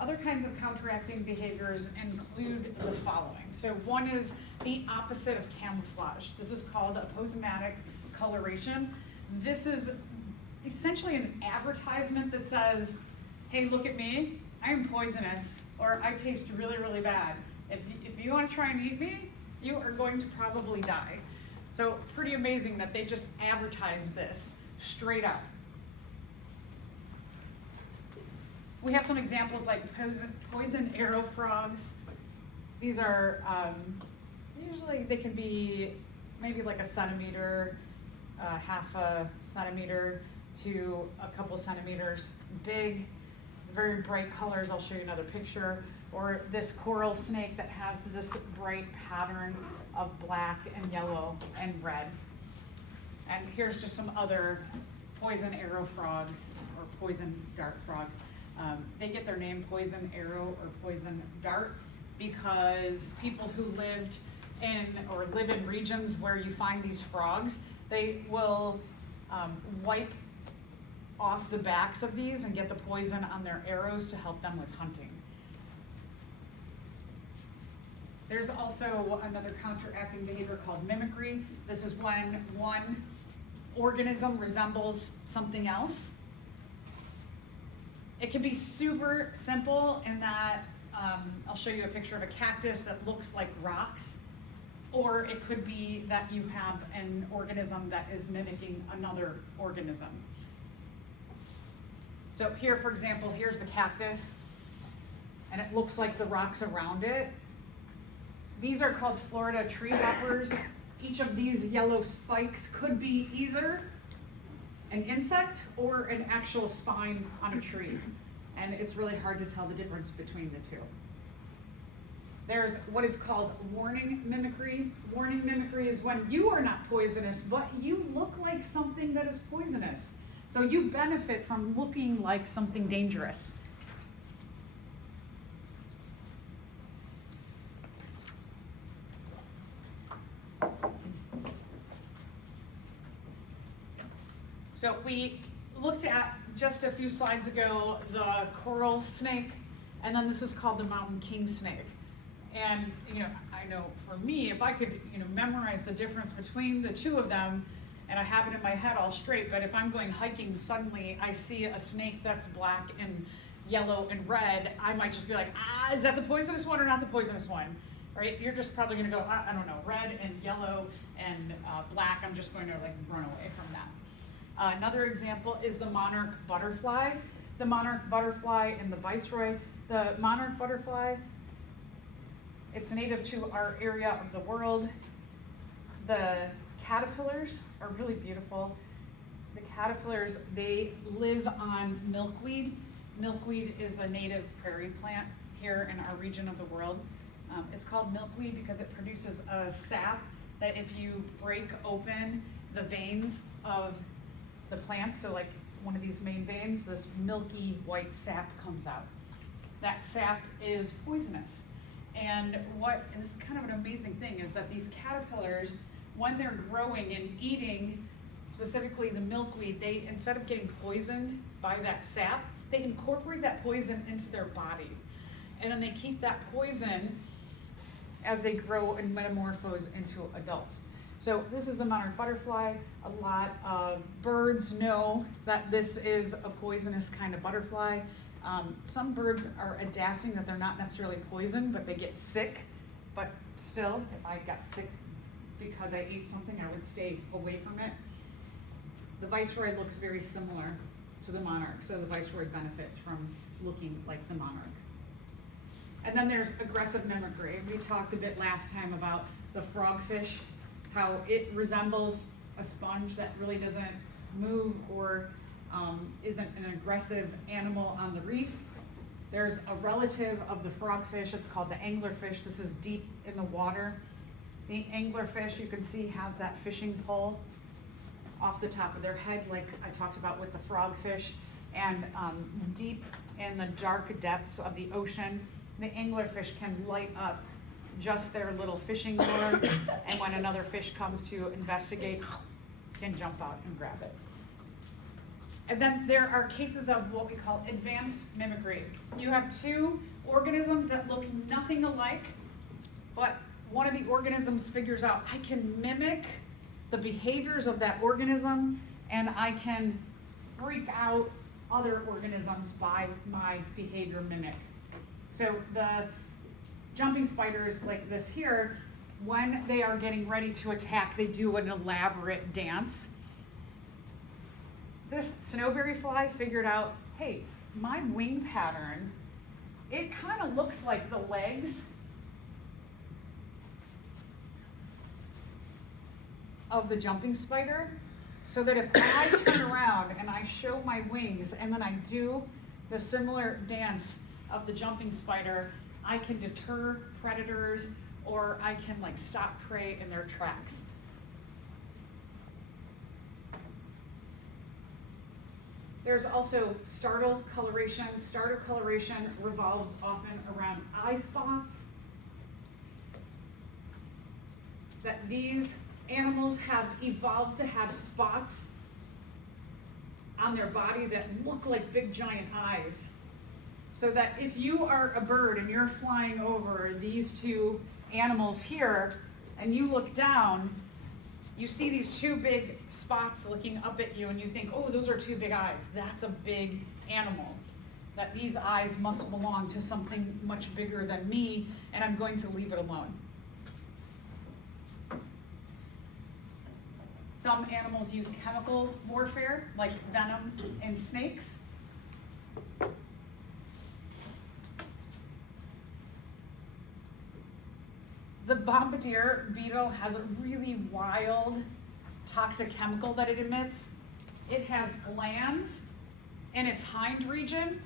Other kinds of counteracting behaviors include the following. So one is the opposite of camouflage. This is called aposematic coloration. This is essentially an advertisement that says, hey, look at me, I am poisonous, or I taste really, really bad. If you want to try and eat me, you are going to probably die. So pretty amazing that they just advertise this straight up. We have some examples like poison arrow frogs. These are, usually they can be maybe like a centimeter, half a centimeter to a couple centimeters big, very bright colors. I'll show you another picture. Or this coral snake that has this bright pattern of black and yellow and red. And here's just some other poison arrow frogs or poison dart frogs. They get their name poison arrow or poison dart because people who lived in or live in regions where you find these frogs, they will wipe off the backs of these and get the poison on their arrows to help them with hunting. There's also another counteracting behavior called mimicry. This is when one organism resembles something else. It can be super simple in that I'll show you a picture of a cactus that looks like rocks, or it could be that you have an organism that is mimicking another organism. So here, for example, here's the cactus, and it looks like the rocks around it. These are called Florida tree hoppers. Each of these yellow spikes could be either an insect or an actual spine on a tree. And it's really hard to tell the difference between the two. There's what is called warning mimicry. Warning mimicry is when you are not poisonous, but you look like something that is poisonous. So you benefit from looking like something dangerous. So we looked at just a few slides ago the coral snake, and then this is called the mountain king snake. And I know for me, if I could memorize the difference between the two of them, and I have it in my head all straight, but if I'm going hiking, suddenly I see a snake that's black and yellow and red, I might just be like, is that the poisonous one or not the poisonous one? Right? You're just probably gonna go, I don't know, red and yellow and black, I'm just going to run away from that. Another example is the monarch butterfly. The monarch butterfly and the viceroy. The monarch butterfly, it's native to our area of the world. The caterpillars are really beautiful. The caterpillars, they live on milkweed. Milkweed is a native prairie plant here in our region of the world. It's called milkweed because it produces a sap that if you break open the veins of the plants, so like one of these main veins, this milky white sap comes out. That sap is poisonous. And what is kind of an amazing thing is that these caterpillars, when they're growing and eating specifically the milkweed, they, instead of getting poisoned by that sap, they incorporate that poison into their body. And then they keep that poison as they grow and metamorphose into adults. So this is the monarch butterfly. A lot of birds know that this is a poisonous kind of butterfly. Some birds are adapting that they're not necessarily poisoned, but they get sick. But still, if I got sick because I ate something, I would stay away from it. The viceroy looks very similar to the monarch, so the viceroy benefits from looking like the monarch. And then there's aggressive mimicry. We talked a bit last time about the frogfish, how it resembles a sponge that really doesn't move or isn't an aggressive animal on the reef. There's a relative of the frogfish, it's called the anglerfish. This is deep in the water. The anglerfish, you can see, has that fishing pole off the top of their head, like I talked about with the frogfish. And deep in the dark depths of the ocean, the anglerfish can light up just their little fishing lure, and when another fish comes to investigate, can jump out and grab it. And then there are cases of what we call advanced mimicry. You have two organisms that look nothing alike, but one of the organisms figures out, I can mimic the behaviors of that organism, and I can freak out other organisms by my behavior mimic. So the jumping spiders like this here, when they are getting ready to attack, they do an elaborate dance. This snowberry fly figured out, hey, my wing pattern, it kind of looks like the legs of the jumping spider, so that if I turn around and I show my wings and then I do the similar dance of the jumping spider, I can deter predators, or I can like stop prey in their tracks. There's also startle coloration. Startle coloration revolves often around eye spots. That these animals have evolved to have spots on their body that look like big giant eyes. So that if you are a bird and you're flying over these two animals here and you look down, you see these two big spots looking up at you and you think, oh, those are two big eyes. That's a big animal. That these eyes must belong to something much bigger than me, and I'm going to leave it alone. Some animals use chemical warfare, like venom in snakes. The bombardier beetle has a really wild toxic chemical that it emits. It has glands in its hind region,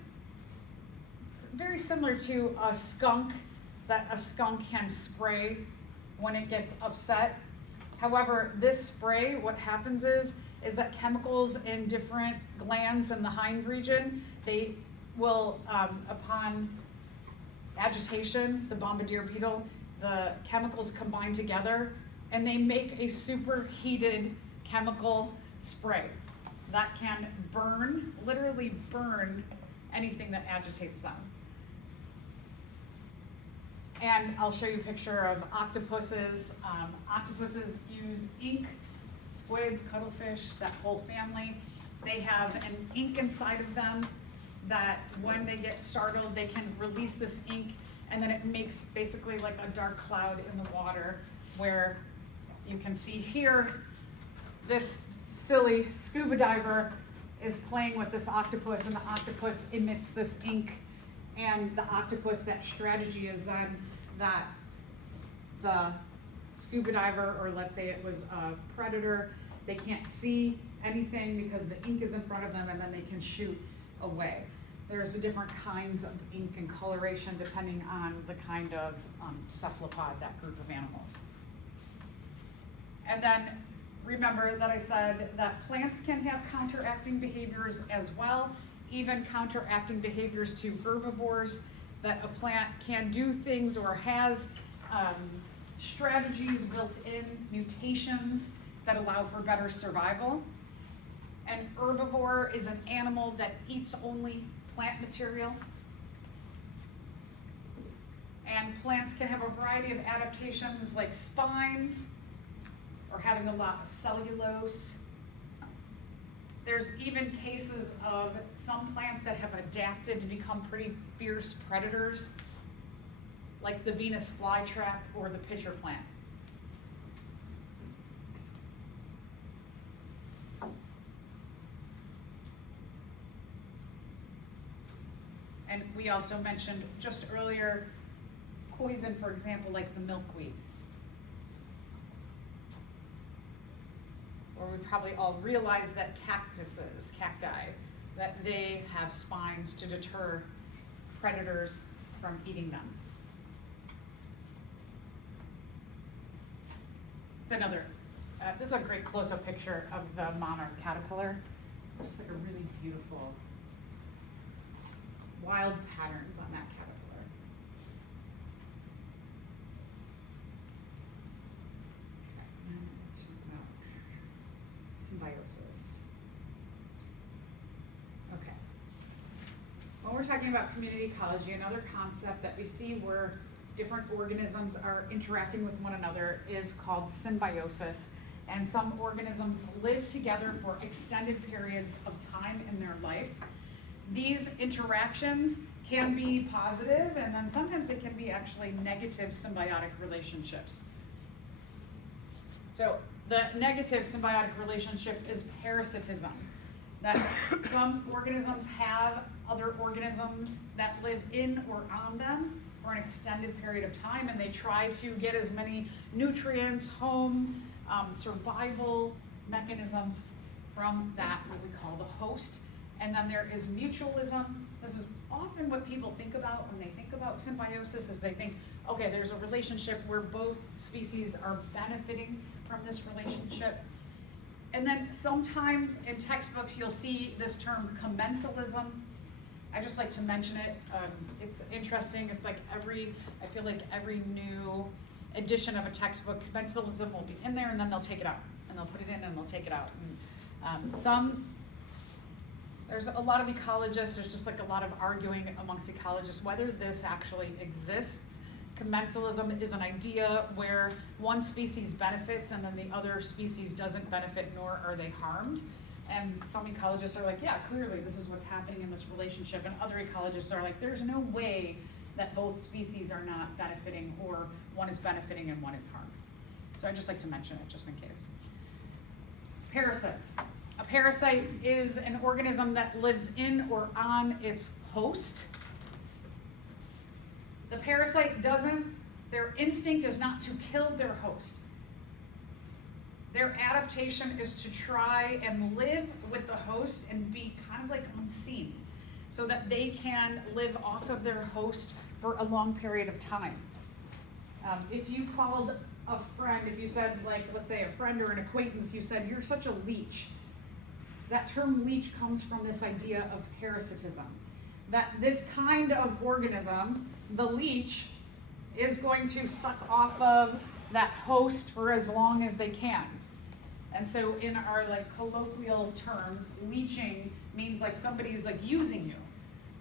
very similar to a skunk, that a skunk can spray when it gets upset. However, this spray, what happens is that chemicals in different glands in the hind region, they will, upon agitation, the bombardier beetle, the chemicals combine together and they make a superheated chemical spray that can burn, literally burn anything that agitates them. And I'll show you a picture of octopuses. Octopuses use ink, squids, cuttlefish, that whole family. They have an ink inside of them that when they get startled, they can release this ink, and then it makes basically like a dark cloud in the water, where you can see here, this silly scuba diver is playing with this octopus, and the octopus emits this ink, and the octopus, that strategy is then that the scuba diver, or let's say it was a predator, they can't see anything because the ink is in front of them, and then they can shoot away. There's different kinds of ink and coloration depending on the kind of cephalopod, that group of animals. And then remember that I said that plants can have counteracting behaviors as well, even counteracting behaviors to herbivores, that a plant can do things or has strategies built in, mutations that allow for better survival. An herbivore is an animal that eats only plant material. And plants can have a variety of adaptations like spines or having a lot of cellulose. There's even cases of some plants that have adapted to become pretty fierce predators, like the Venus flytrap or the pitcher plant. And we also mentioned just earlier poison, for example, like the milkweed. Or we probably all realize that cactuses, cacti, that they have spines to deter predators from eating them. It's another, this is a great close-up picture of the monarch caterpillar. Just like a really beautiful, wild patterns on that caterpillar. Okay, now let's talk about symbiosis. we're talking about community ecology, another concept that we see where different organisms are interacting with one another is called symbiosis. And some organisms live together for extended periods of time in their life. These interactions can be positive, and then sometimes they can be actually negative symbiotic relationships. So the negative symbiotic relationship is parasitism. That some organisms have other organisms that live in or on them for an extended period of time, and they try to get as many nutrients, home, survival mechanisms from that, what we call the host. And then there is mutualism. This is often what people think about when they think about symbiosis, is they think, okay, there's a relationship where both species are benefiting from this relationship. And then sometimes in textbooks you'll see this term commensalism. I just like to mention it. It's interesting. It's like I feel like every new edition of a textbook, commensalism will be in there, and then they'll take it out, and they'll put it in, and they'll take it out. And, there's a lot of ecologists, there's just like a lot of arguing amongst ecologists whether this actually exists. Commensalism is an idea where one species benefits and then the other species doesn't benefit, nor are they harmed. And some ecologists are like, yeah, clearly this is what's happening in this relationship. And other ecologists are like, there's no way that both species are not benefiting, or one is benefiting and one is harmed. So I just like to mention it just in case. Parasites. A parasite is an organism that lives in or on its host. The parasite their instinct is not to kill their host. Their adaptation is to try and live with the host and be kind of like unseen, so that they can live off of their host for a long period of time. If you called a friend, if you said, like, let's say a friend or an acquaintance, you said, you're such a leech. That term leech comes from this idea of parasitism. That this kind of organism, the leech, is going to suck off of that host for as long as they can. And so in our like colloquial terms, leeching means like somebody's like using you.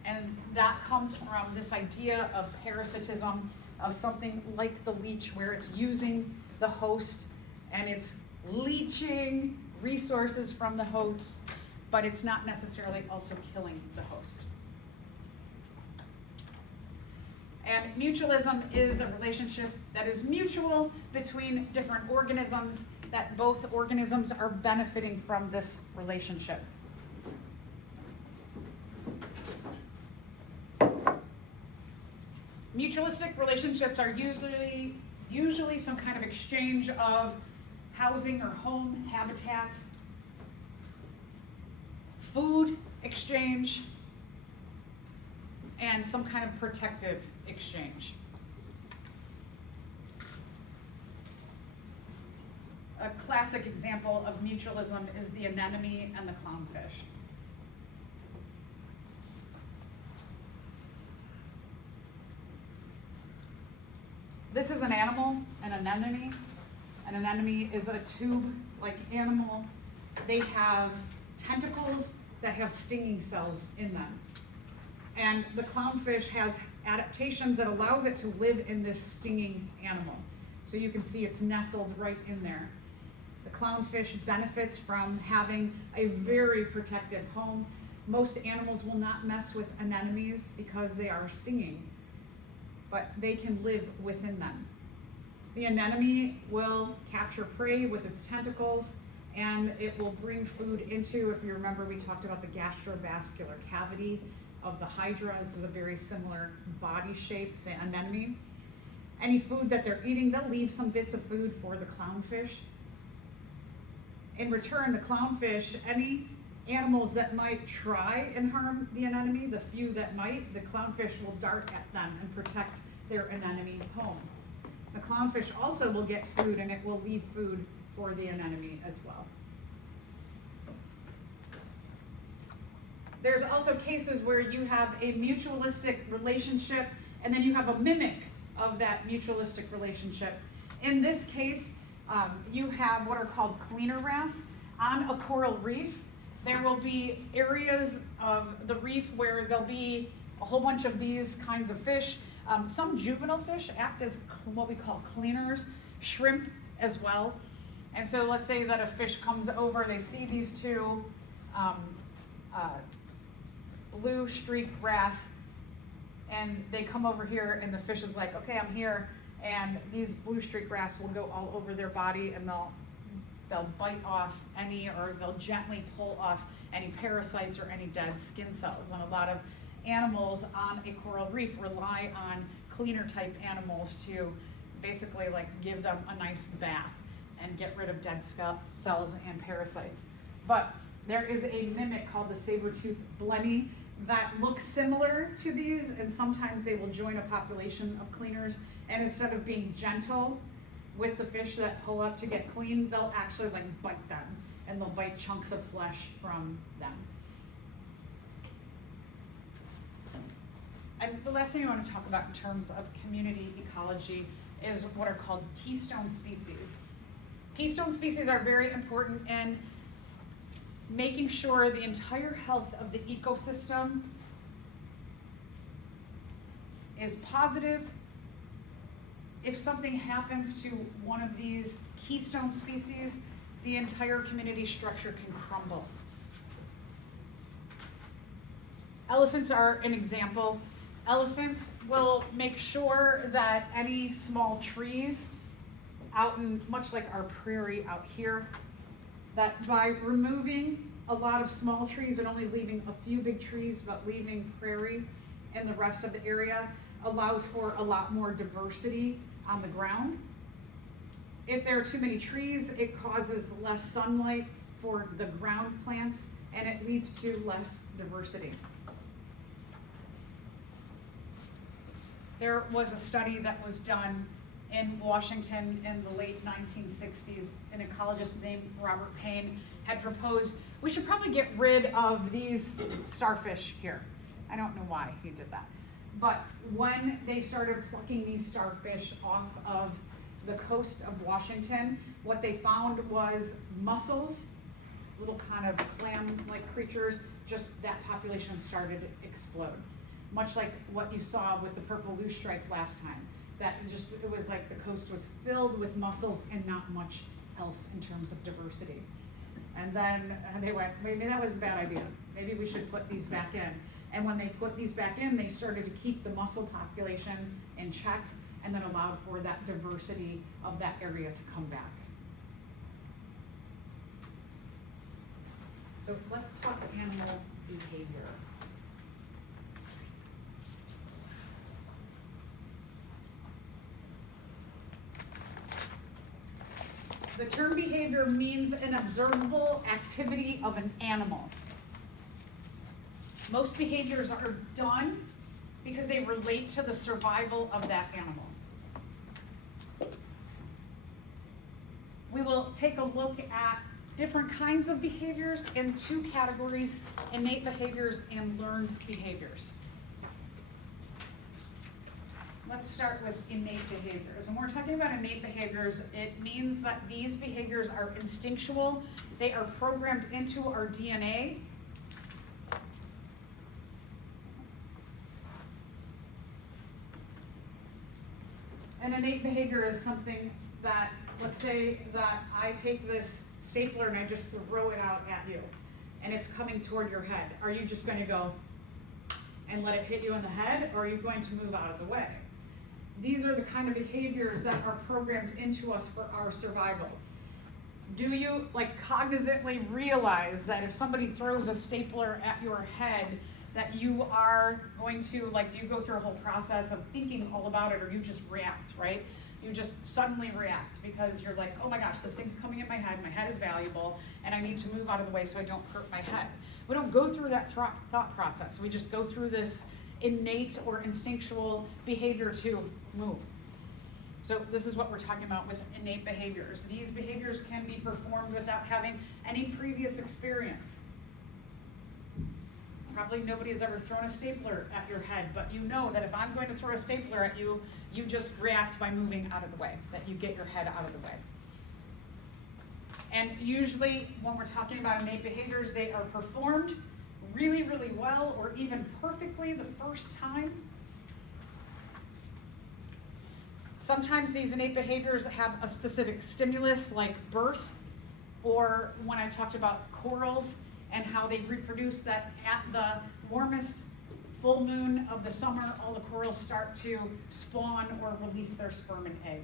And that comes from this idea of parasitism, of something like the leech, where it's using the host and it's leeching resources from the host, but it's not necessarily also killing the host. And mutualism is a relationship that is mutual between different organisms, that both organisms are benefiting from this relationship. Mutualistic relationships are usually some kind of exchange of housing or home, habitat, food exchange, and some kind of protective exchange. A classic example of mutualism is the anemone and the clownfish. This is an animal, an anemone. An anemone is a tube-like animal. They have tentacles that have stinging cells in them. And the clownfish has adaptations that allows it to live in this stinging animal. So you can see it's nestled right in there. The clownfish benefits from having a very protected home. Most animals will not mess with anemones because they are stinging, but they can live within them. The anemone will capture prey with its tentacles, and it will bring food into, if you remember, we talked about the gastrovascular cavity of the hydra. This is a very similar body shape, the anemone. Any food that they're eating, they'll leave some bits of food for the clownfish. In return, the clownfish, any animals that might try and harm the anemone, the few that might, the clownfish will dart at them and protect their anemone home. The clownfish also will get food, and it will leave food for the anemone as well. There's also cases where you have a mutualistic relationship, and then you have a mimic of that mutualistic relationship. In this case, you have what are called cleaner wrasse. On a coral reef, there will be areas of the reef where there'll be a whole bunch of these kinds of fish. Some juvenile fish act as what we call cleaners, shrimp as well. And so let's say that a fish comes over, they see these two blue streaked wrasse, and they come over here, and the fish is like, okay, I'm here, and these blue streaked wrasse will go all over their body, and they'll bite off any, or they'll gently pull off any parasites or any dead skin cells. And a lot of animals on a coral reef rely on cleaner type animals to basically like give them a nice bath and get rid of dead cells and parasites. But there is a mimic called the saber-toothed blenny that looks similar to these, and sometimes they will join a population of cleaners, and instead of being gentle with the fish that pull up to get clean, they'll actually like bite them, and they'll bite chunks of flesh from them. And the last thing I want to talk about in terms of community ecology is what are called keystone species. Keystone species are very important in making sure the entire health of the ecosystem is positive. If something happens to one of these keystone species, the entire community structure can crumble. Elephants are an example. Elephants will make sure that any small trees out in, much like our prairie out here, that by removing a lot of small trees and only leaving a few big trees, but leaving prairie and the rest of the area, allows for a lot more diversity on the ground. If there are too many trees, it causes less sunlight for the ground plants, and it leads to less diversity. There was a study that was done in Washington in the late 1960s. An ecologist named Robert Payne had proposed we should probably get rid of these starfish here. I don't know why he did that. But when they started plucking these starfish off of the coast of Washington, what they found was mussels, little kind of clam-like creatures, just that population started to explode. Much like what you saw with the purple loosestrife last time. It was like the coast was filled with mussels and not much else in terms of diversity. And then they went, maybe that was a bad idea. Maybe we should put these back in. And when they put these back in, they started to keep the mussel population in check, and then allowed for that diversity of that area to come back. So let's talk animal behavior. The term behavior means an observable activity of an animal. Most behaviors are done because they relate to the survival of that animal. We will take a look at different kinds of behaviors in two categories: innate behaviors and learned behaviors. Let's start with innate behaviors. And when we're talking about innate behaviors, it means that these behaviors are instinctual. They are programmed into our DNA. An innate behavior is something that, let's say that I take this stapler and I just throw it out at you, and it's coming toward your head. Are you just going to go and let it hit you in the head, or are you going to move out of the way? These are the kind of behaviors that are programmed into us for our survival. Do you cognizantly realize that if somebody throws a stapler at your head, that you are going to, do you go through a whole process of thinking all about it, or you just react, right? You just suddenly react because you're like, oh my gosh, this thing's coming at my head is valuable, and I need to move out of the way so I don't hurt my head. We don't go through that thought process. We just go through this innate or instinctual behavior to move. So this is what we're talking about with innate behaviors. These behaviors can be performed without having any previous experience. Probably nobody has ever thrown a stapler at your head, but you know that if I'm going to throw a stapler at you, you just react by moving out of the way, that you get your head out of the way. And usually when we're talking about innate behaviors, they are performed really, really well or even perfectly the first time. Sometimes these innate behaviors have a specific stimulus like birth, or when I talked about corals and how they reproduce, that at the warmest full moon of the summer, all the corals start to spawn or release their sperm and egg.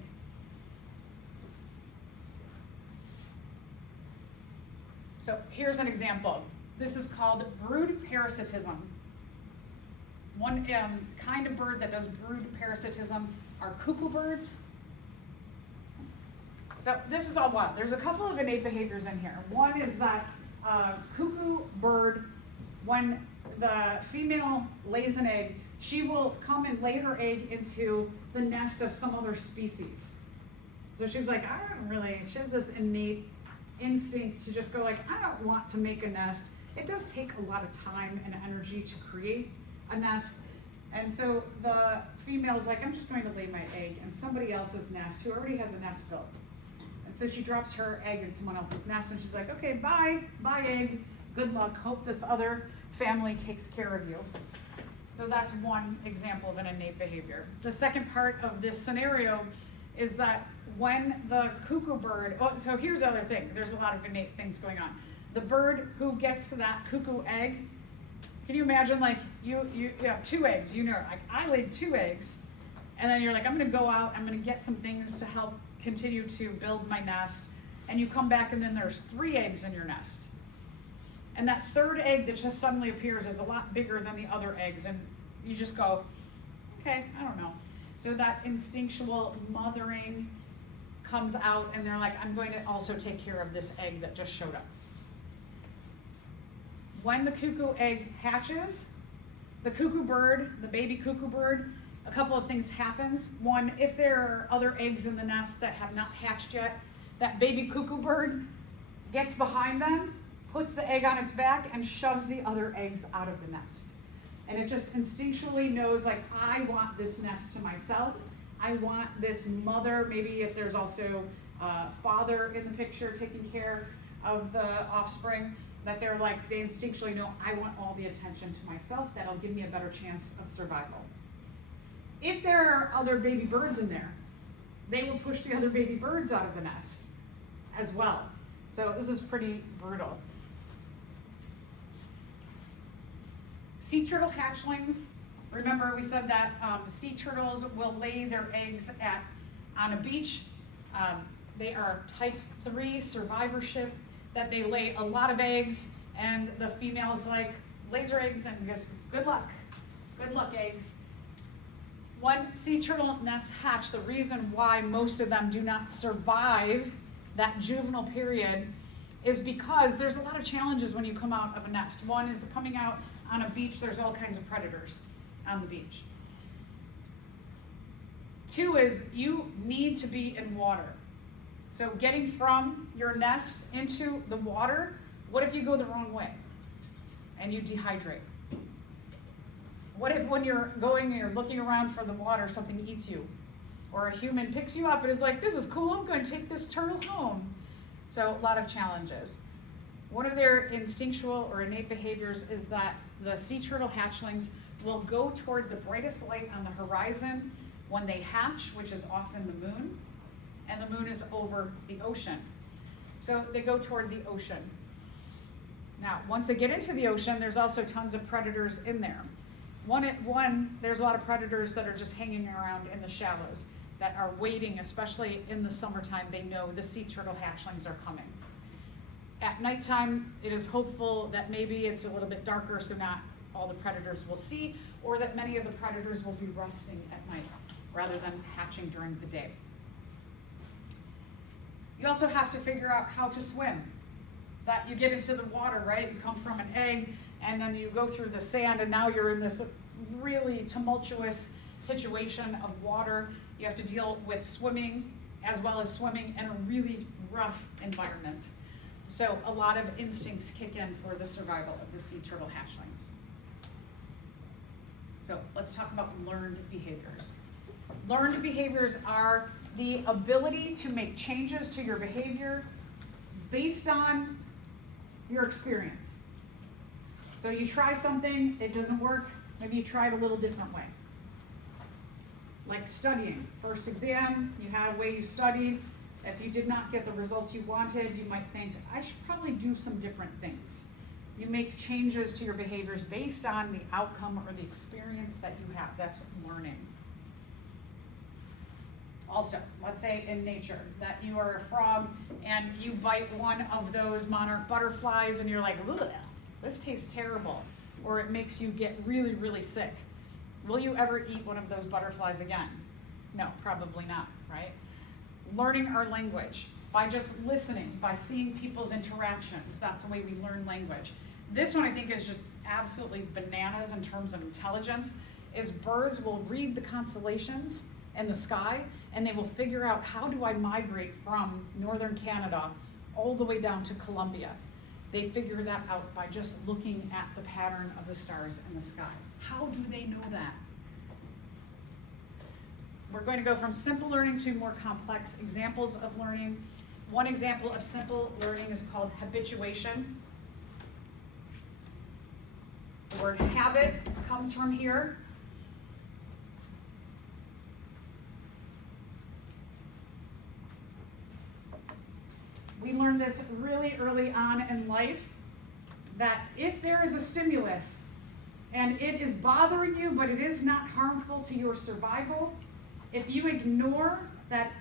So here's an example. This is called brood parasitism. One kind of bird that does brood parasitism are cuckoo birds. So this is all one. There's a couple of innate behaviors in here. One is that cuckoo bird, when the female lays an egg, she will come and lay her egg into the nest of some other species. So she's like, she has this innate instinct to just go like, I don't want to make a nest. It does take a lot of time and energy to create a nest. And so the female's like, I'm just going to lay my egg in somebody else's nest who already has a nest built. And so she drops her egg in someone else's nest and she's like, okay, bye egg, good luck, hope this other family takes care of you. So that's one example of an innate behavior. The second part of this scenario is that when the cuckoo bird, so here's the other thing, there's a lot of innate things going on. The bird who gets that cuckoo egg, can you imagine like you have 2 eggs, like I laid 2 eggs, and then you're like, I'm gonna go out, I'm gonna get some things to help continue to build my nest, and you come back and then there's 3 eggs in your nest. And that 3rd egg that just suddenly appears is a lot bigger than the other eggs, and you just go, okay, I don't know. So that instinctual mothering comes out, and they're like, I'm going to also take care of this egg that just showed up. When the cuckoo egg hatches, the cuckoo bird, the baby cuckoo bird, a couple of things happens. One, if there are other eggs in the nest that have not hatched yet, that baby cuckoo bird gets behind them, puts the egg on its back, and shoves the other eggs out of the nest. And it just instinctually knows, like, I want this nest to myself. I want this mother, maybe if there's also a father in the picture taking care of the offspring, that they're like, they instinctually know, I want all the attention to myself. That'll give me a better chance of survival. If there are other baby birds in there, they will push the other baby birds out of the nest as well. So this is pretty brutal. Sea turtle hatchlings, remember we said that sea turtles will lay their eggs on a beach. They are type 3 survivorship, that they lay a lot of eggs, and the female's like, lays her eggs and goes, good luck eggs. When sea turtle nests hatch, the reason why most of them do not survive that juvenile period is because there's a lot of challenges when you come out of a nest. One is coming out on a beach, there's all kinds of predators on the beach. 2 is you need to be in water. So getting from your nest into the water, what if you go the wrong way and you dehydrate? What if when you're going and you're looking around for the water, something eats you? Or a human picks you up and is like, this is cool, I'm going to take this turtle home. So a lot of challenges. One of their instinctual or innate behaviors is that the sea turtle hatchlings will go toward the brightest light on the horizon when they hatch, which is often the moon, and the moon is over the ocean. So they go toward the ocean. Now, once they get into the ocean, there's also tons of predators in there. One, there's a lot of predators that are just hanging around in the shallows that are waiting, especially in the summertime. They know the sea turtle hatchlings are coming. At nighttime, it is hopeful that maybe it's a little bit darker, so not all the predators will see, or that many of the predators will be resting at night rather than hatching during the day. You also have to figure out how to swim. That you get into the water, right? You come from an egg, and then you go through the sand, and now you're in this really tumultuous situation of water. You have to deal with swimming, as well as swimming in a really rough environment. So a lot of instincts kick in for the survival of the sea turtle hatchlings. So let's talk about learned behaviors. Learned behaviors are the ability to make changes to your behavior based on your experience. So you try something, it doesn't work, maybe you try it a little different way. Like studying. First exam, you had a way you studied. If you did not get the results you wanted, you might think, I should probably do some different things. You make changes to your behaviors based on the outcome or the experience that you have. That's learning. Also, let's say in nature that you are a frog and you bite one of those monarch butterflies and you're like, ugh, this tastes terrible, or it makes you get really, really sick. Will you ever eat one of those butterflies again? No, probably not, right? Learning our language by just listening, by seeing people's interactions. That's the way we learn language. This one I think is just absolutely bananas in terms of intelligence, is birds will read the constellations in the sky and they will figure out, how do I migrate from northern Canada all the way down to Colombia? They figure that out by just looking at the pattern of the stars in the sky. How do they know that? We're going to go from simple learning to more complex examples of learning. One example of simple learning is called habituation. The word habit comes from here. We learned this really early on in life, that if there is a stimulus and it is bothering you, but it is not harmful to your survival, if you ignore that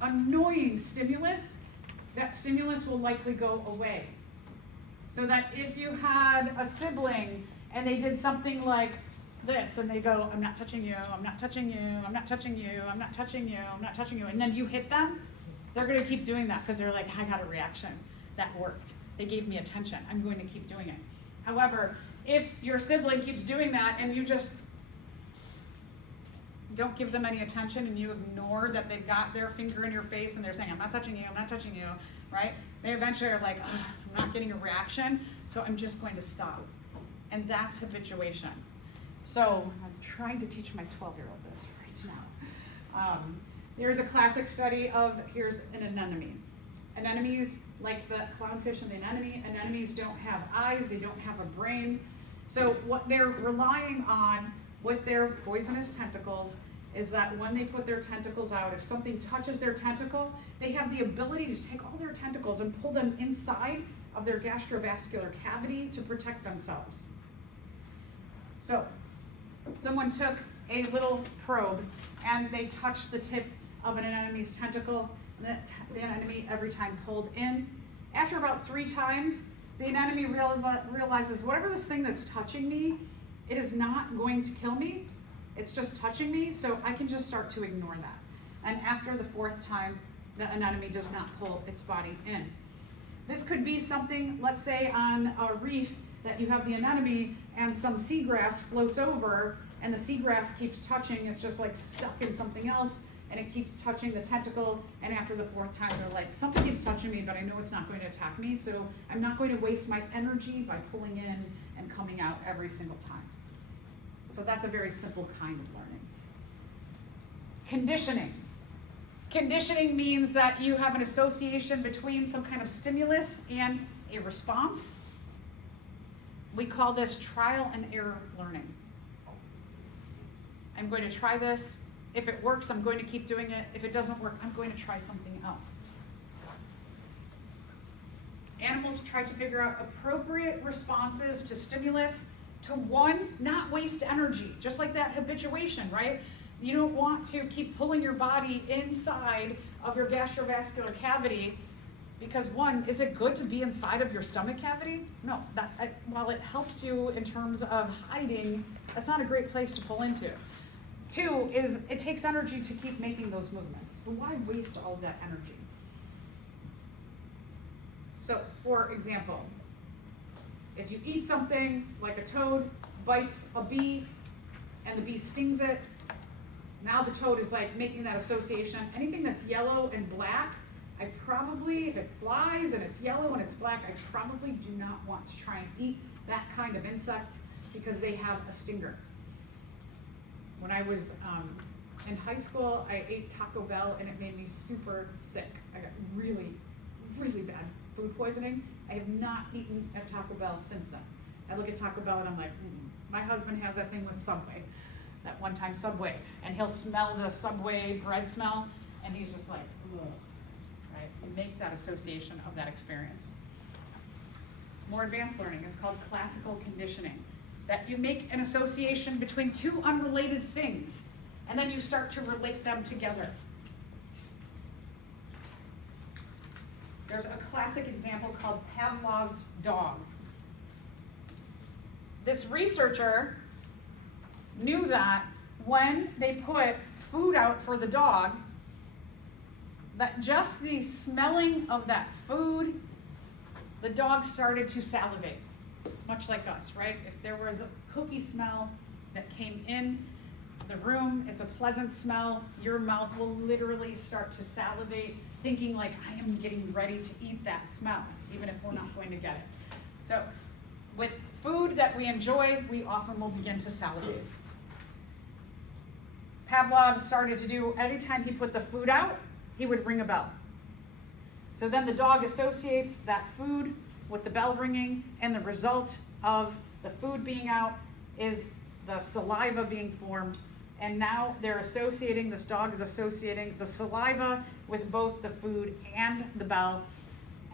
annoying stimulus, that stimulus will likely go away. So that if you had a sibling and they did something like this, and they go, I'm not touching you, I'm not touching you, I'm not touching you, I'm not touching you, I'm not touching you, and then you hit them, they're going to keep doing that because they're like, I got a reaction. That worked. They gave me attention. I'm going to keep doing it. However, if your sibling keeps doing that and you just don't give them any attention and you ignore that they've got their finger in your face and they're saying, I'm not touching you, I'm not touching you, right? They eventually are like, I'm not getting a reaction, so I'm just going to stop. And that's habituation. So I was trying to teach my 12-year-old this right now. There's a classic study of, here's an anemone. Anemones, like the clownfish and the anemones don't have eyes, they don't have a brain. So what they're relying on with their poisonous tentacles is that when they put their tentacles out, if something touches their tentacle, they have the ability to take all their tentacles and pull them inside of their gastrovascular cavity to protect themselves. So someone took a little probe and they touched the tip of an anemone's tentacle, and the anemone every time pulled in. After about 3 times, the anemone realizes, whatever this thing that's touching me, it is not going to kill me, it's just touching me, so I can just start to ignore that. And after the 4th time, the anemone does not pull its body in. This could be something, let's say on a reef, that you have the anemone and some seagrass floats over, and the seagrass keeps touching, it's just like stuck in something else, and it keeps touching the tentacle, and after the 4th time they're like, something keeps touching me, but I know it's not going to attack me, so I'm not going to waste my energy by pulling in and coming out every single time. So that's a very simple kind of learning. Conditioning. Conditioning means that you have an association between some kind of stimulus and a response. We call this trial and error learning. I'm going to try this. If it works, I'm going to keep doing it. If it doesn't work, I'm going to try something else. Animals try to figure out appropriate responses to stimulus to, one, not waste energy, just like that habituation, right? You don't want to keep pulling your body inside of your gastrovascular cavity because, one, is it good to be inside of your stomach cavity? No, while it helps you in terms of hiding, that's not a great place to pull into. 2 is it takes energy to keep making those movements. So why waste all of that energy? So, for example, if you eat something like a toad bites a bee and the bee stings it, now the toad is like making that association. Anything that's yellow and black, I probably, if it flies and it's yellow and it's black, I probably do not want to try and eat that kind of insect because they have a stinger. When I was in high school, I ate Taco Bell and it made me super sick. I got really, really bad food poisoning. I have not eaten at Taco Bell since then. I look at Taco Bell and I'm like, my husband has that thing with Subway, that one time Subway, and he'll smell the Subway bread smell, and he's just like, ugh, right? You make that association of that experience. More advanced learning is called classical conditioning, that you make an association between two unrelated things, and then you start to relate them together. There's a classic example called Pavlov's dog. This researcher knew that when they put food out for the dog, that just the smelling of that food, the dog started to salivate, much like us, right? If there was a cookie smell that came in the room, it's a pleasant smell, your mouth will literally start to salivate, thinking like, I am getting ready to eat that smell, even if we're not going to get it. So with food that we enjoy, we often will begin to salivate. Pavlov started to do, anytime he put the food out, he would ring a bell. So then the dog associates that food with the bell ringing, and the result of the food being out is the saliva being formed. And now they're associating, this dog is associating the saliva with both the food and the bell.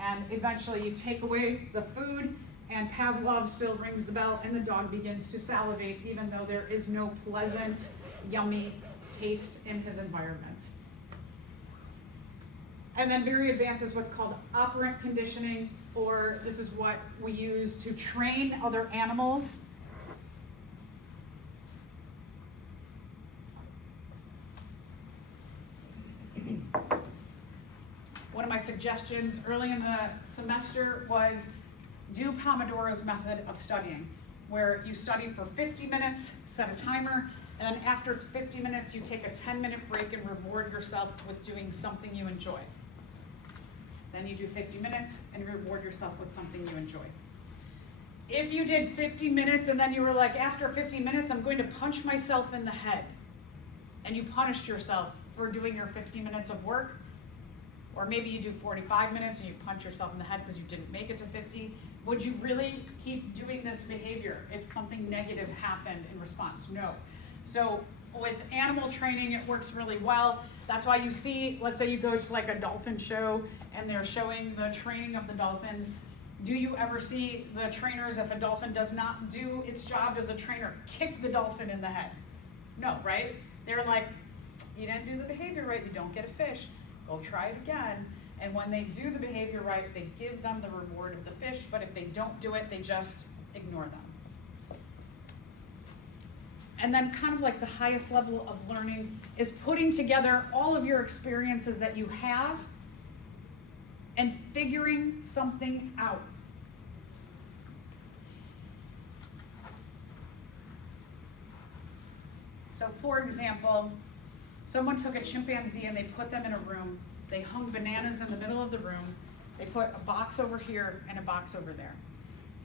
And eventually you take away the food, and Pavlov still rings the bell, and the dog begins to salivate, even though there is no pleasant, yummy taste in his environment. And then very advanced is what's called operant conditioning, or this is what we use to train other animals. One of my suggestions early in the semester was do Pomodoro's method of studying, where you study for 50 minutes, set a timer, and then after 50 minutes you take a 10-minute break and reward yourself with doing something you enjoy. Then you do 50 minutes and reward yourself with something you enjoy. If you did 50 minutes and then you were like, after 50 minutes, I'm going to punch myself in the head, and you punished yourself for doing your 50 minutes of work, or maybe you do 45 minutes and you punch yourself in the head because you didn't make it to 50, would you really keep doing this behavior if something negative happened in response? No. So with animal training, it works really well. That's why you see, let's say you go to like a dolphin show and they're showing the training of the dolphins. Do you ever see the trainers, if a dolphin does not do its job as a trainer, kick the dolphin in the head? No, right? They're like, you didn't do the behavior right, you don't get a fish. Go try it again. And when they do the behavior right, they give them the reward of the fish, but if they don't do it, they just ignore them. And then kind of like the highest level of learning is putting together all of your experiences that you have and figuring something out. So for example, someone took a chimpanzee and they put them in a room. They hung bananas in the middle of the room. They put a box over here and a box over there.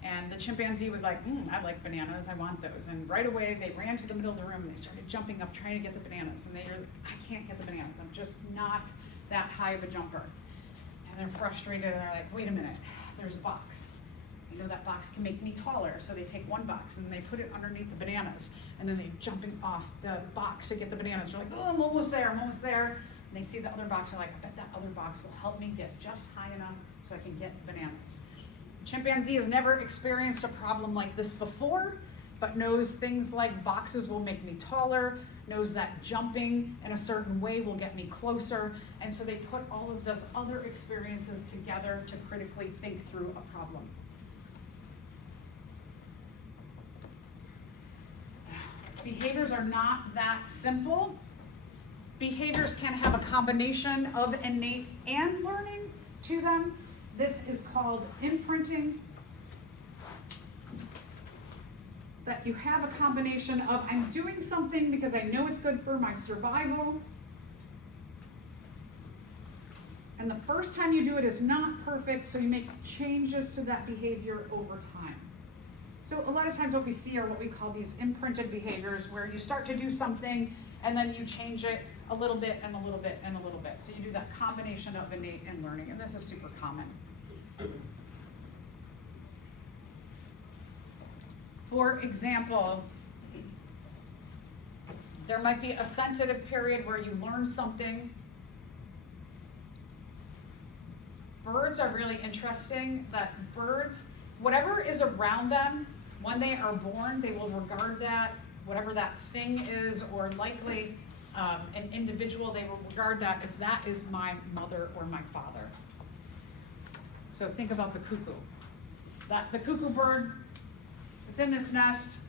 And the chimpanzee was like, I like bananas, I want those. And right away, they ran to the middle of the room and they started jumping up, trying to get the bananas. And they're like, I can't get the bananas, I'm just not that high of a jumper. And they're frustrated, and they're like, wait a minute, there's a box. I know that box can make me taller. So they take one box and they put it underneath the bananas. And then they're jumping off the box to get the bananas. They're like, oh, I'm almost there, I'm almost there. And they see the other box, they're like, I bet that other box will help me get just high enough so I can get bananas. Chimpanzee has never experienced a problem like this before, but knows things like boxes will make me taller, knows that jumping in a certain way will get me closer, and so they put all of those other experiences together to critically think through a problem. Behaviors are not that simple. Behaviors can have a combination of innate and learning to them. This is called imprinting. That you have a combination of, I'm doing something because I know it's good for my survival. And the first time you do it is not perfect, so you make changes to that behavior over time. So a lot of times what we see are what we call these imprinted behaviors, where you start to do something and then you change it a little bit and a little bit and a little bit. So you do that combination of innate and learning, and this is super common. For example, there might be a sensitive period where you learn something. Birds are really interesting, that birds, whatever is around them, when they are born, they will regard that, whatever that thing is, or likely an individual, they will regard that is my mother or my father. So think about the cuckoo. The cuckoo bird, it's in this nest,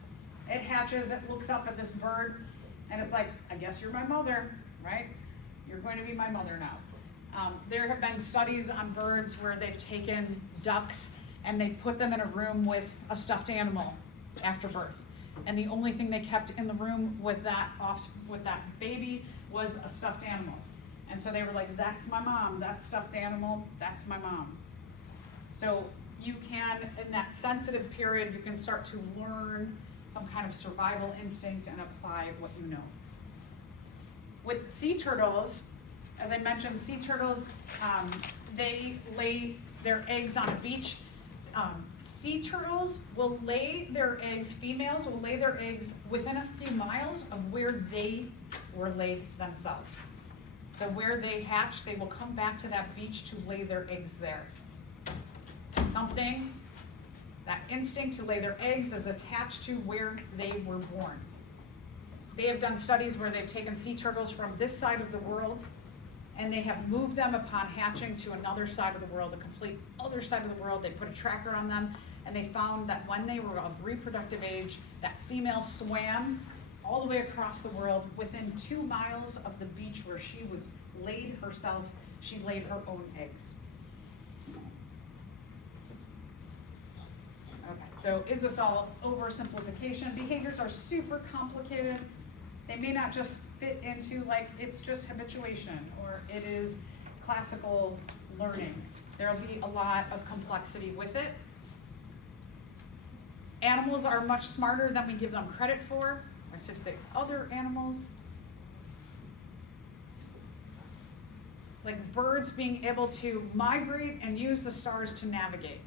it hatches, it looks up at this bird, and it's like, I guess you're my mother, right? You're going to be my mother now. There have been studies on birds where they've taken ducks and they put them in a room with a stuffed animal after birth. And the only thing they kept in the room with that baby was a stuffed animal. And so they were like, that's my mom, that stuffed animal, that's my mom. So you can, in that sensitive period, you can start to learn some kind of survival instinct and apply what you know. With sea turtles, as I mentioned, sea turtles, they lay their eggs on a beach. Sea turtles will lay their eggs, females will lay their eggs within a few miles of where they were laid themselves. So where they hatch, they will come back to that beach to lay their eggs there. Something, that instinct to lay their eggs is attached to where they were born. They have done studies where they've taken sea turtles from this side of the world and they have moved them upon hatching to another side of the world, a complete other side of the world. They put a tracker on them, and they found that when they were of reproductive age, that female swam all the way across the world within 2 miles of the beach where she was laid herself. She laid her own eggs. Okay, so is this all oversimplification? Behaviors are super complicated. They may not just fit into like, it's just habituation, or it is classical learning. There'll be a lot of complexity with it. Animals are much smarter than we give them credit for. I should say other animals. Like birds being able to migrate and use the stars to navigate.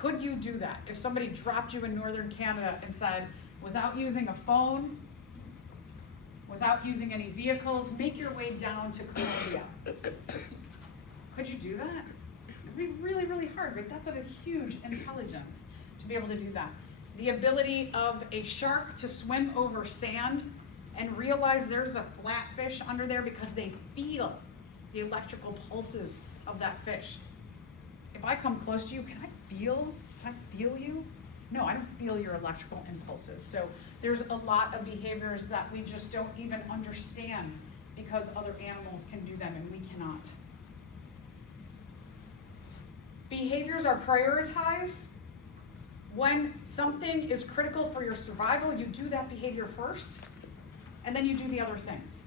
Could you do that? If somebody dropped you in northern Canada and said, without using a phone, without using any vehicles, make your way down to Colombia. Could you do that? It'd be really, really hard, right? That's a huge intelligence to be able to do that. The ability of a shark to swim over sand and realize there's a flatfish under there because they feel the electrical pulses of that fish. If I come close to you, can I feel you? No, I don't feel your electrical impulses. So there's a lot of behaviors that we just don't even understand because other animals can do them and we cannot. Behaviors are prioritized. When something is critical for your survival, you do that behavior first, and then you do the other things.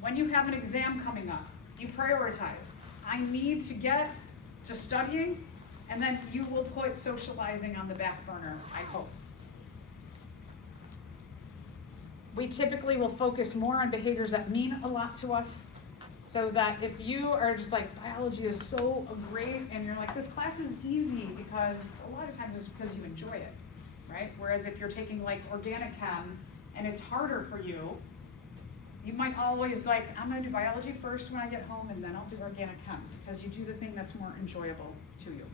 When you have an exam coming up, you prioritize. I need to get to studying, and then you will put socializing on the back burner, I hope. We typically will focus more on behaviors that mean a lot to us, so that if you are just like, biology is so great, and you're like, this class is easy, because a lot of times it's because you enjoy it, right? Whereas if you're taking like organic chem, and it's harder for you, you might always like, I'm gonna do biology first when I get home, and then I'll do organic chem, because you do the thing that's more enjoyable to you.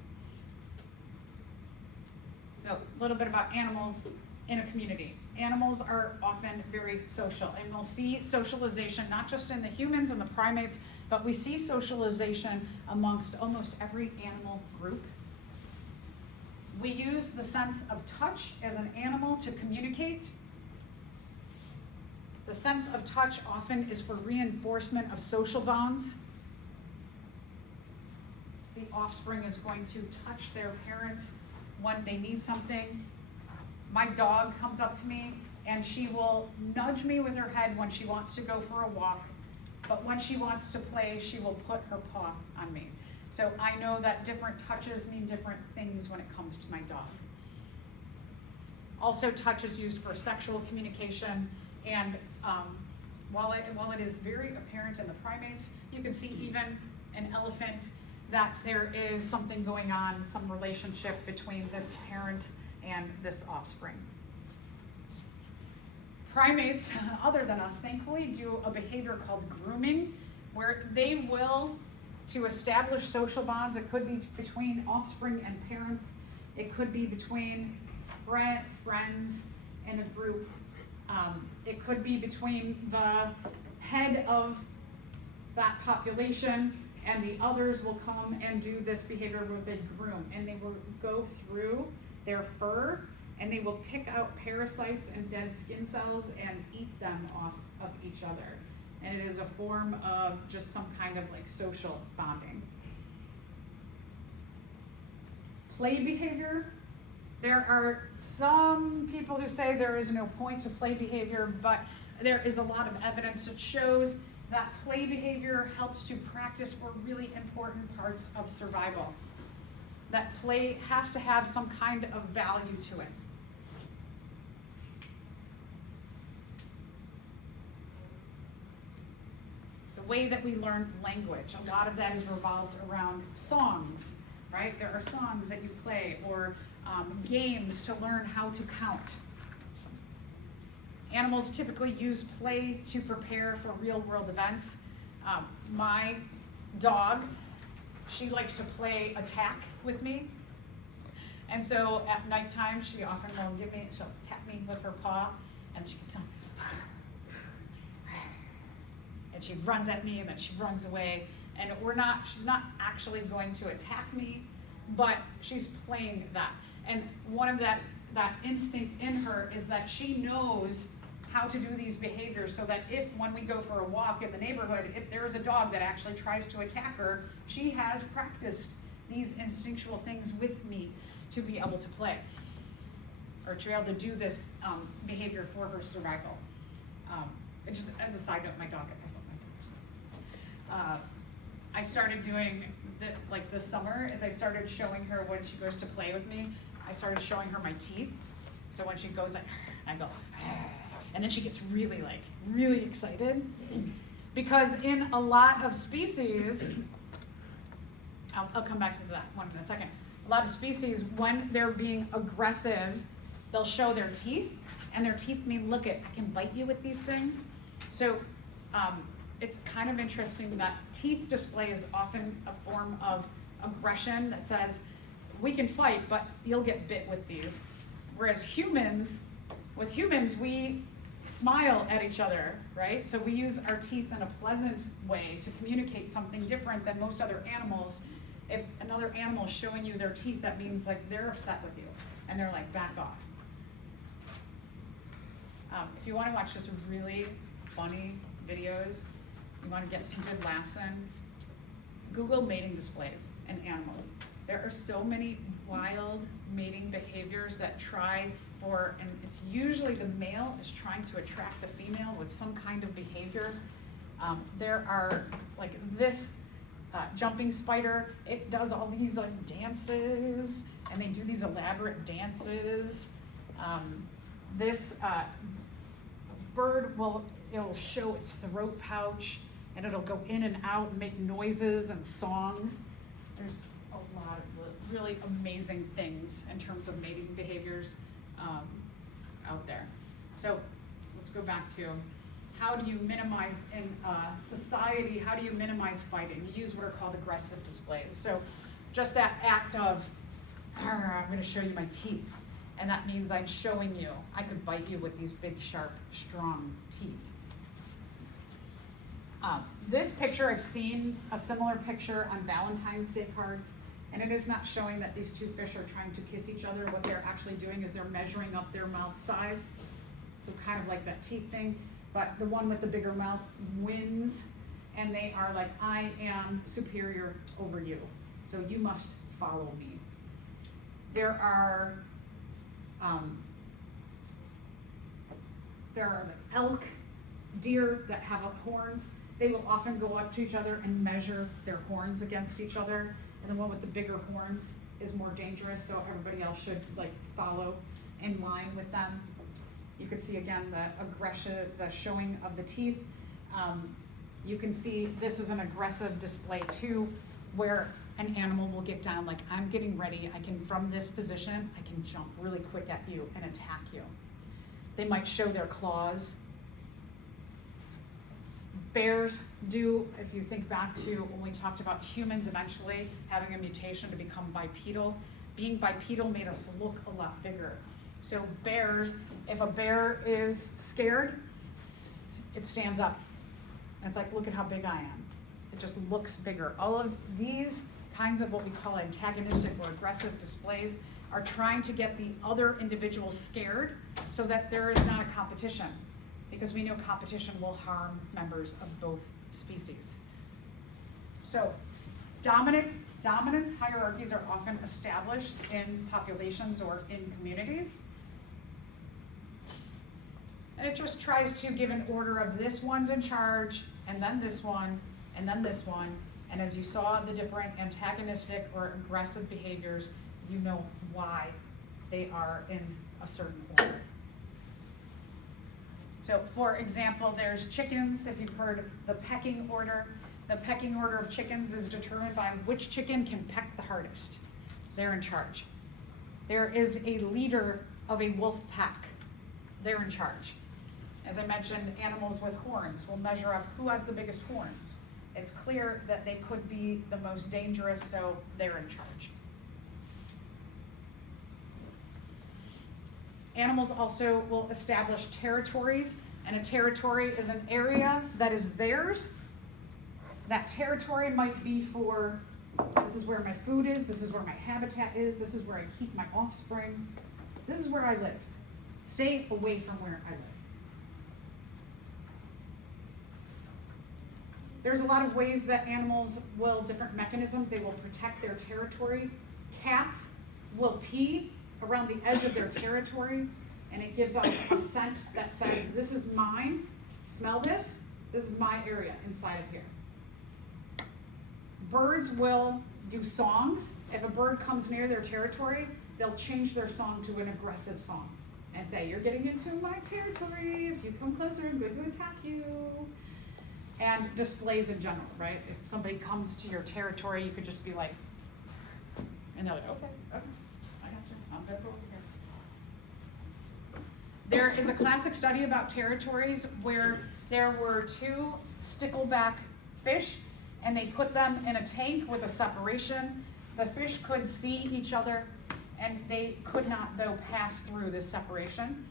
So a little bit about animals in a community. Animals are often very social, and we'll see socialization not just in the humans and the primates, but we see socialization amongst almost every animal group. We use the sense of touch as an animal to communicate. The sense of touch often is for reinforcement of social bonds. The offspring is going to touch their parent when they need something. My dog comes up to me and she will nudge me with her head when she wants to go for a walk, but when she wants to play, she will put her paw on me. So I know that different touches mean different things when it comes to my dog. Also, touch is used for sexual communication, and while it is very apparent in the primates, you can see even an elephant that there is something going on, some relationship between this parent and this offspring. Primates, other than us, thankfully, do a behavior called grooming, where they will, to establish social bonds, it could be between offspring and parents, it could be between friends in a group, it could be between the head of that population and the others will come and do this behavior where they groom, and they will go through their fur and they will pick out parasites and dead skin cells and eat them off of each other. And it is a form of just some kind of like social bonding. Play behavior. There are some people who say there is no point to play behavior, but there is a lot of evidence that shows that play behavior helps to practice for really important parts of survival. That play has to have some kind of value to it. The way that we learn language, a lot of that is revolved around songs, right? There are songs that you play, or games to learn how to count. Animals typically use play to prepare for real world events. My dog, she likes to play attack with me. And so at nighttime, she often will she'll tap me with her paw, and she gets on, and she runs at me, and then she runs away. And she's not actually going to attack me, but she's playing that. And one of that instinct in her is that she knows how to do these behaviors, so that when we go for a walk in the neighborhood, if there is a dog that actually tries to attack her, she has practiced these instinctual things with me to be able to play, or to be able to do this behavior for her survival. Just as a side note, my dog, I started doing this summer, as I started showing her when she goes to play with me, I started showing her my teeth. So when she goes I go, and then she gets really excited, because in a lot of species, I'll come back to that one in a second. A lot of species, when they're being aggressive, they'll show their teeth, and their teeth mean, look, I can bite you with these things. So it's kind of interesting that teeth display is often a form of aggression that says, we can fight, but you'll get bit with these. Whereas with humans, we smile at each other, right? So we use our teeth in a pleasant way to communicate something different than most other animals. If another animal is showing you their teeth, that means they're upset with you, and they're back off. If you want to watch just really funny videos, you want to get some good laughs in, Google mating displays in animals. There are so many wild mating behaviors that try for, and it's usually the male is trying to attract the female with some kind of behavior. There are this jumping spider, it does all these dances, and they do these elaborate dances. This bird it'll show its throat pouch, and it'll go in and out and make noises and songs. There's a lot of really amazing things in terms of mating behaviors out there. So let's go back to, how do you minimize in society, how do you minimize fighting? You use what are called aggressive displays. So just that act of, I'm going to show you my teeth. And that means I'm showing you, I could bite you with these big, sharp, strong teeth. This picture, I've seen a similar picture on Valentine's Day cards, and it is not showing that these two fish are trying to kiss each other. What they're actually doing is they're measuring up their mouth size, so kind of like that teeth thing. But the one with the bigger mouth wins, and they are like, I am superior over you, so you must follow me. There are elk, deer that have horns. They will often go up to each other and measure their horns against each other, and the one with the bigger horns is more dangerous, so everybody else should follow in line with them. You can see again the aggression, the showing of the teeth. You can see this is an aggressive display too, where an animal will get down, like I'm getting ready, from this position, I can jump really quick at you and attack you. They might show their claws. Bears do, if you think back to when we talked about humans eventually having a mutation to become bipedal, being bipedal made us look a lot bigger. So bears, if a bear is scared, it stands up. And it's like, look at how big I am. It just looks bigger. All of these kinds of what we call antagonistic or aggressive displays are trying to get the other individual scared so that there is not a competition, because we know competition will harm members of both species. So dominance hierarchies are often established in populations or in communities. And it just tries to give an order of this one's in charge, and then this one, and then this one. And as you saw the different antagonistic or aggressive behaviors, you know why they are in a certain order. So for example, there's chickens. If you've heard the pecking order of chickens is determined by which chicken can peck the hardest. They're in charge. There is a leader of a wolf pack. They're in charge. As I mentioned, animals with horns will measure up who has the biggest horns. It's clear that they could be the most dangerous, so they're in charge. Animals also will establish territories, and a territory is an area that is theirs. That territory might be for, this is where my food is, this is where my habitat is, this is where I keep my offspring, this is where I live. Stay away from where I live. There's a lot of ways that animals will, different mechanisms, they will protect their territory. Cats will pee around the edge of their territory, and it gives off a scent that says, this is mine, smell this is my area inside of here. Birds will do songs. If a bird comes near their territory, they'll change their song to an aggressive song and say, you're getting into my territory, if you come closer, I'm going to attack you. And displays in general, right? If somebody comes to your territory, you could just be like, and they're like, okay, I got you, I'm good for over here. There is a classic study about territories where there were two stickleback fish, and they put them in a tank with a separation. The fish could see each other, and they could not, though, pass through this separation.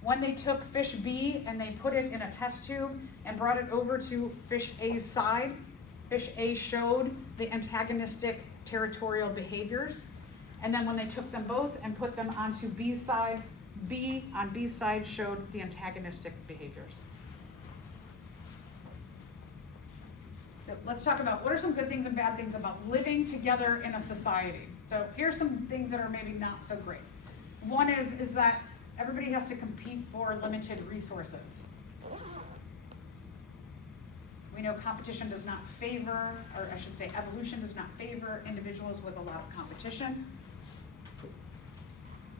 When they took fish B and they put it in a test tube and brought it over to fish A's side, fish A showed the antagonistic territorial behaviors. And then when they took them both and put them onto B's side, B on B's side showed the antagonistic behaviors. So let's talk about what are some good things and bad things about living together in a society. So here's some things that are maybe not so great. One is that everybody has to compete for limited resources. We know competition does not favor, or I should say evolution does not favor individuals with a lot of competition.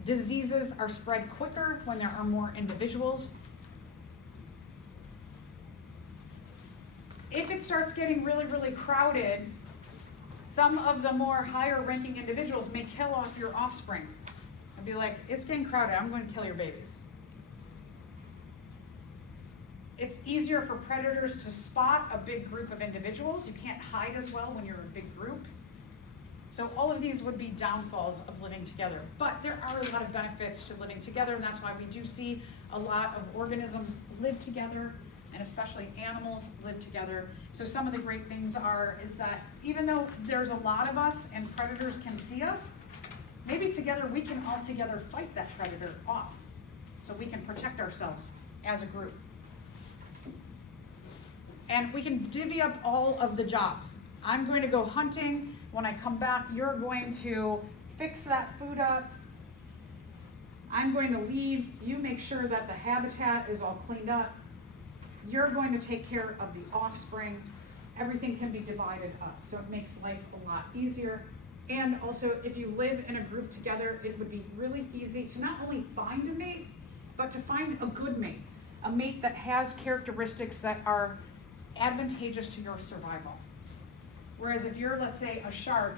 Diseases are spread quicker when there are more individuals. If it starts getting really, really crowded, some of the more higher ranking individuals may kill off your offspring. And be like, it's getting crowded, I'm going to kill your babies. It's easier for predators to spot a big group of individuals. You can't hide as well when you're a big group. So all of these would be downfalls of living together. But there are a lot of benefits to living together, and that's why we do see a lot of organisms live together, and especially animals live together. So some of the great things is that even though there's a lot of us and predators can see us, maybe together we can all together fight that predator off so we can protect ourselves as a group. And we can divvy up all of the jobs. I'm going to go hunting. When I come back, you're going to fix that food up. I'm going to leave. You make sure that the habitat is all cleaned up. You're going to take care of the offspring. Everything can be divided up, so it makes life a lot easier. And also, if you live in a group together, it would be really easy to not only find a mate, but to find a good mate, a mate that has characteristics that are advantageous to your survival. Whereas if you're, let's say, a shark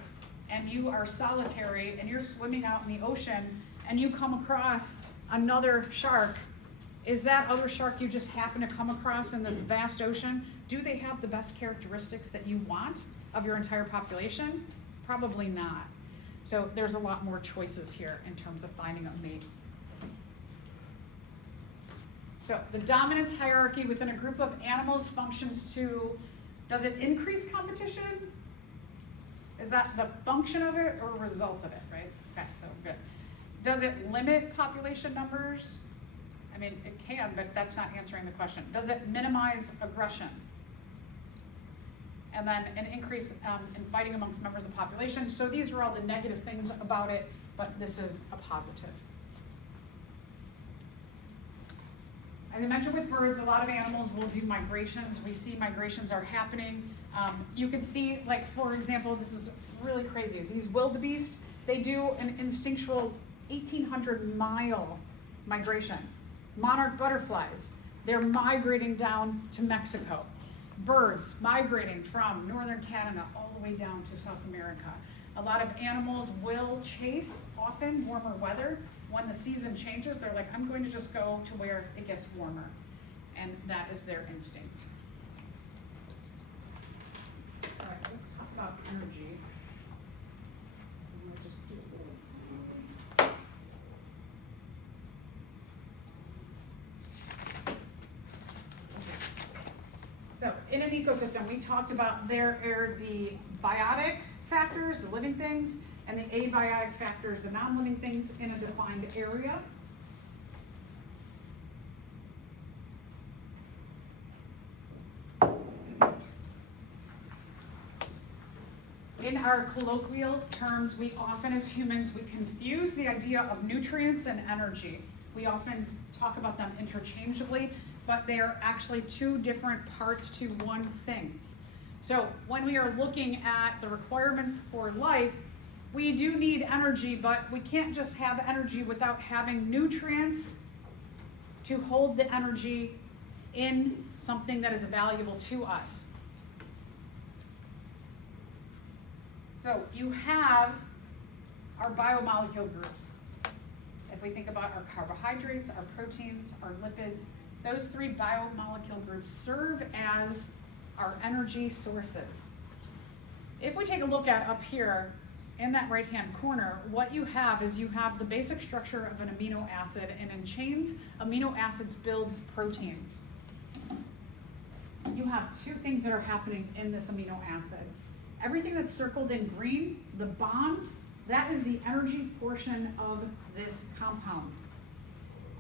and you are solitary and you're swimming out in the ocean and you come across another shark, is that other shark you just happen to come across in this vast ocean, do they have the best characteristics that you want of your entire population? Probably not. So there's a lot more choices here in terms of finding a mate. So the dominance hierarchy within a group of animals functions to, does it increase competition? Is that the function of it or result of it, right? Okay, so good. Does it limit population numbers? I mean, it can, but that's not answering the question. Does it minimize aggression? And then an increase in fighting amongst members of the population. So these are all the negative things about it, but this is a positive. As I mentioned with birds, a lot of animals will do migrations. We see migrations are happening. You can see, like, for example, this is really crazy. These wildebeest, they do an instinctual 1,800-mile migration. Monarch butterflies, they're migrating down to Mexico. Birds migrating from northern Canada all the way down to South America. A lot of animals will chase, often, warmer weather. When the season changes, they're like, I'm going to just go to where it gets warmer. And that is their instinct. All right, let's talk about energy. We'll just do it. So in an ecosystem, we talked about there are the biotic factors, the living things, and the abiotic factors, the non-living things in a defined area. In our colloquial terms, we often, as humans, we confuse the idea of nutrients and energy. We often talk about them interchangeably, but they are actually two different parts to one thing. So when we are looking at the requirements for life, we do need energy, but we can't just have energy without having nutrients to hold the energy in something that is valuable to us. So you have our biomolecule groups. If we think about our carbohydrates, our proteins, our lipids, those three biomolecule groups serve as our energy sources. If we take a look at up here in that right-hand corner, what you have is you have the basic structure of an amino acid, and in chains, amino acids build proteins. You have two things that are happening in this amino acid. Everything that's circled in green, the bonds, that is the energy portion of this compound.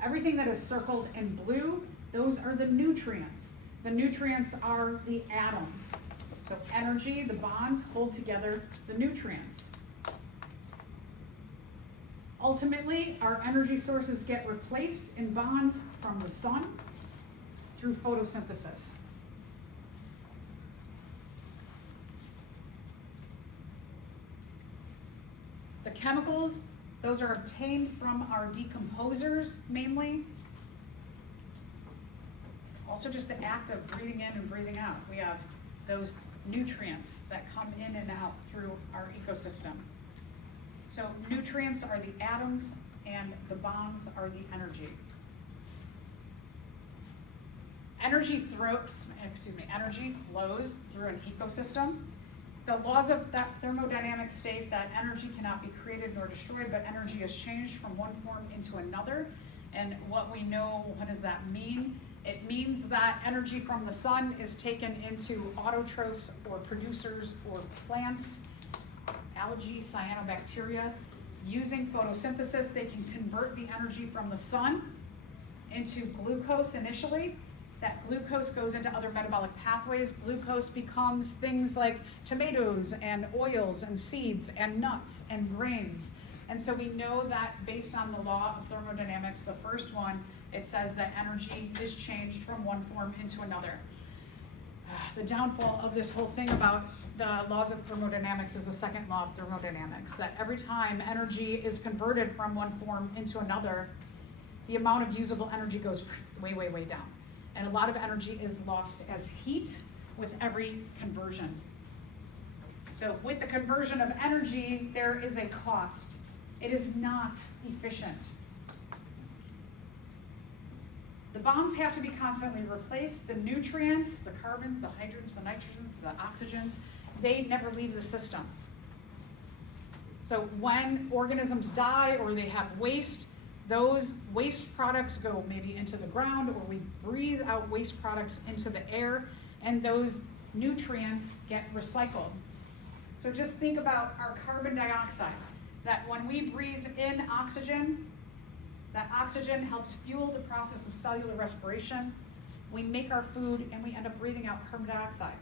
Everything that is circled in blue, those are the nutrients. The nutrients are the atoms. So energy, the bonds hold together the nutrients. Ultimately, our energy sources get replaced in bonds from the sun through photosynthesis. The chemicals, those are obtained from our decomposers mainly. Also just the act of breathing in and breathing out. We have those nutrients that come in and out through our ecosystem. So nutrients are the atoms and the bonds are the energy. Energy flows through an ecosystem. The laws of that thermodynamics state that energy cannot be created nor destroyed, but energy is changed from one form into another. And what we know, what does that mean? It means that energy from the sun is taken into autotrophs or producers or plants, algae, cyanobacteria. Using photosynthesis, they can convert the energy from the sun into glucose initially. That glucose goes into other metabolic pathways. Glucose becomes things like tomatoes and oils and seeds and nuts and grains. And so we know that based on the law of thermodynamics, the first one, it says that energy is changed from one form into another. The downfall of this whole thing about the laws of thermodynamics is the second law of thermodynamics, that every time energy is converted from one form into another, the amount of usable energy goes way, way, way down. And a lot of energy is lost as heat with every conversion. So with the conversion of energy, there is a cost. It is not efficient. The bonds have to be constantly replaced. The nutrients, the carbons, the hydrogens, the nitrogens, the oxygens, they never leave the system. So when organisms die or they have waste, those waste products go maybe into the ground, or we breathe out waste products into the air, and those nutrients get recycled. So just think about our carbon dioxide, that when we breathe in oxygen, that oxygen helps fuel the process of cellular respiration. We make our food and we end up breathing out carbon dioxide.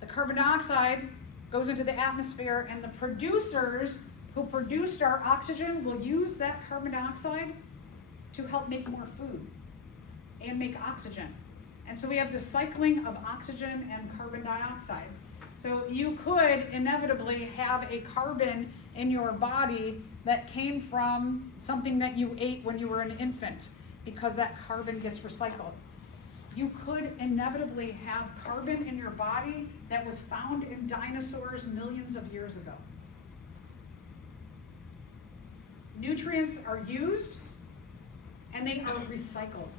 The carbon dioxide goes into the atmosphere, and the producers who produced our oxygen will use that carbon dioxide to help make more food and make oxygen. And so we have the cycling of oxygen and carbon dioxide. So you could inevitably have a carbon in your body that came from something that you ate when you were an infant, because that carbon gets recycled. You could inevitably have carbon in your body that was found in dinosaurs millions of years ago. Nutrients are used and they are recycled.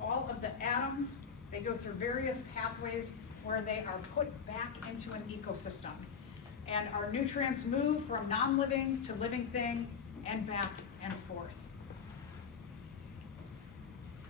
All of the atoms, they go through various pathways where they are put back into an ecosystem. And our nutrients move from non-living to living thing and back and forth.